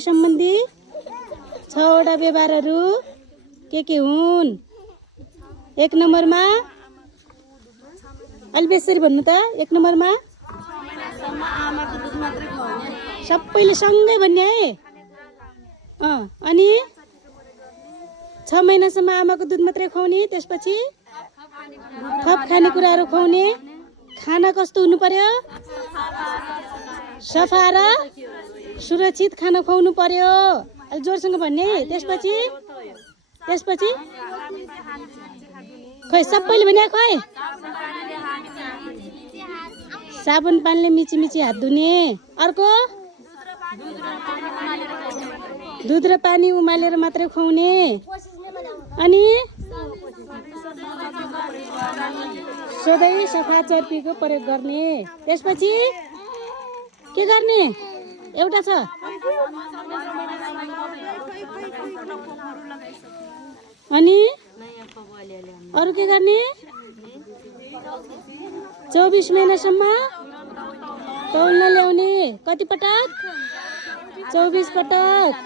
सम्बन्धी 6 वटा व्यवहारहरू के हुन्? 1 नम्बरमा अलि बेसरी भन्नु त। 1 नम्बरमा सबैले सँगै भन्ने है। अनि 6 महिनासम्म आमाको दुध मात्रै खुवाउने, त्यसपछि थप खानेकुराहरू खुवाउने। खाना कस्तो हुनु पर्यो? सफा र सुरक्षित खाना खुवाउनु पर्यो। अलि जोरसँग भन्ने। त्यसपछि खै सबैले भने खै साबुन पानीले मिची मिची हात धुने। अर्को दुध र पानी उमालेर मात्रै खुवाउने। अनि सधैँ सफा चर्पीको प्रयोग गर्ने। त्यसपछि के गर्ने? एउटा छ अनि अरु के गर्ने? 24 महिनासम्म तौल ल्याउने। कति पटक? 24 पटक।